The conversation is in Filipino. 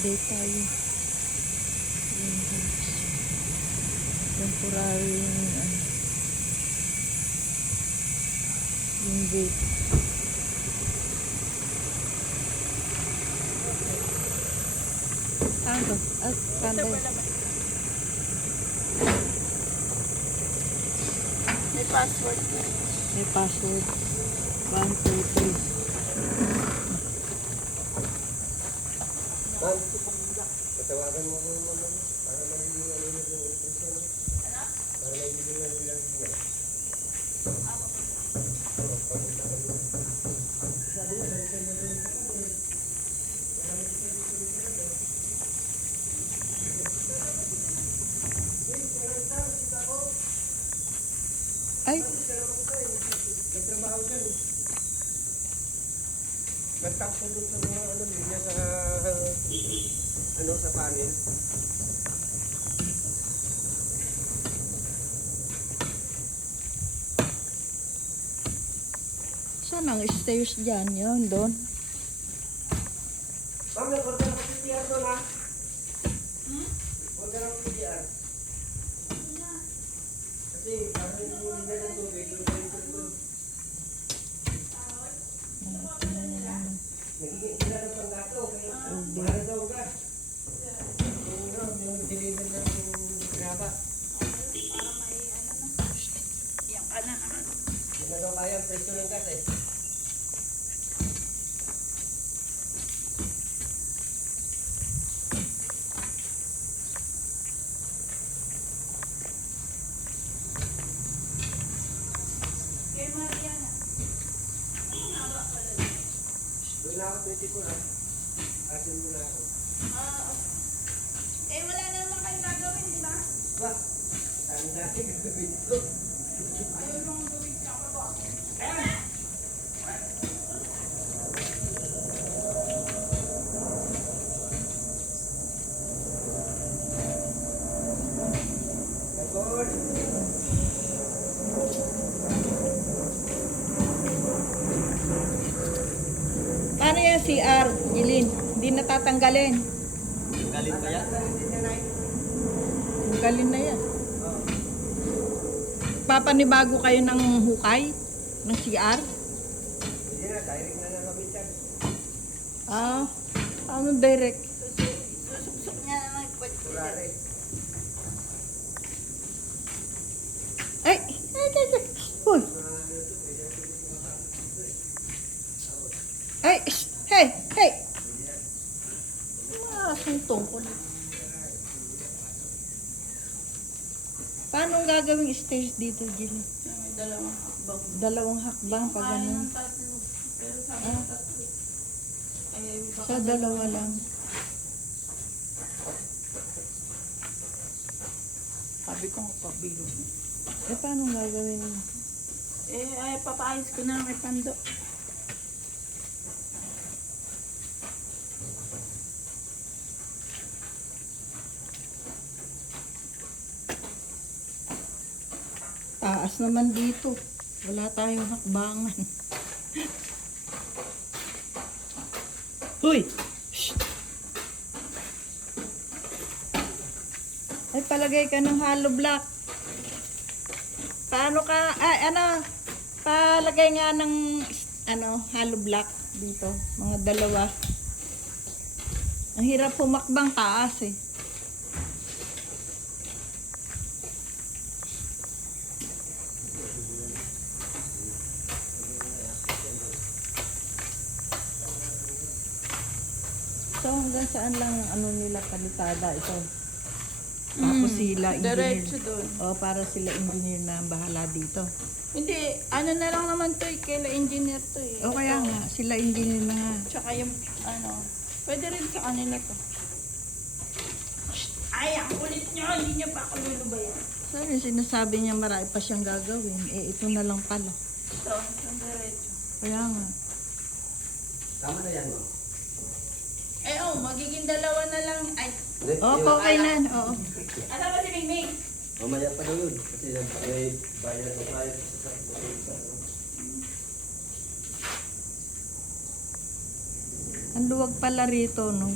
Update tayo. Temporary yung gate. Saan to? Kanday. May password. May password. 1, 2, 3. Patawagan mo ko naman para maibigan nila yung impresyon. Para maibigan nila yung Ay! nagtrabaho dyan. Nagtakso doon sa mga linya sa panel. Saan ang stairs dyan? Yun, doon. Ma'am, nag-order ako PTR doon ha? Order ako PTR. Kasi parang yung hindi ng tubig, doon. Nagiging sila ng panggato. Mahal daw ka. Yung deliver ng graba. Yung kanan naman. Hindi na daw kaya ang presyo ng gas eh. Doon na ako 24 ha. Asin mo na ako. Wala na naman kayong gagawin, di ba? Ba? Saan natin gagawin ito? Ayaw nung gawin ka pa ba? Record. Paano yan CR, Jilin? Hindi natatanggalin. Galit pa yan? Tanggalin na yan. Papanibago kayo ng hukay? Ng CR? Hindi na, direct na lang kami dyan. Ano direct? Susuk niya na lang. Kurare. Ay! Uy! Ay! Hey! Hey! Suntong ko na. Paano ang gagawing stairs dito, Jilin? May dalawang hakbang. Dalawang hakbang pa Kaya ganun. ng tatlo. Pero sabi ng tatlo. Baka Sa dalawa lang. Sabi ko nga pabilog. Paano ang gagawin? Ay, papaayos ko na kay Pando. Taas naman dito. Wala tayong hakbangan. Huy! Shh! Ay, palagay ka ng hollow block. Paano ka, palagay nga ng, hollow block dito. Mga dalawa. Ang hirap pumakbang taas eh. So hanggang saan lang nila palitada ito? Tapos sila engineer. Diretso doon. Para sila engineer na bahala dito. Hindi, ano na lang naman to kaila engineer to eh. O kaya Ito. nga, sila engineer na nga. Tsaka yung, pwede rin sa kanila to. Ay, ang kulit nyo, hindi nyo pa ako lulubayan. Sabi, sinasabi niya marami pa siyang gagawin. Ito na lang pala. Ito, yung diretso. Kaya nga. Tama na yan mo. Magiging dalawa na lang. Ay, Okay na. Oo. ano ba si Mingming? Mamaya pa daw yun. Kasi may bayan o tayo sa Ang luwag pala rito, no?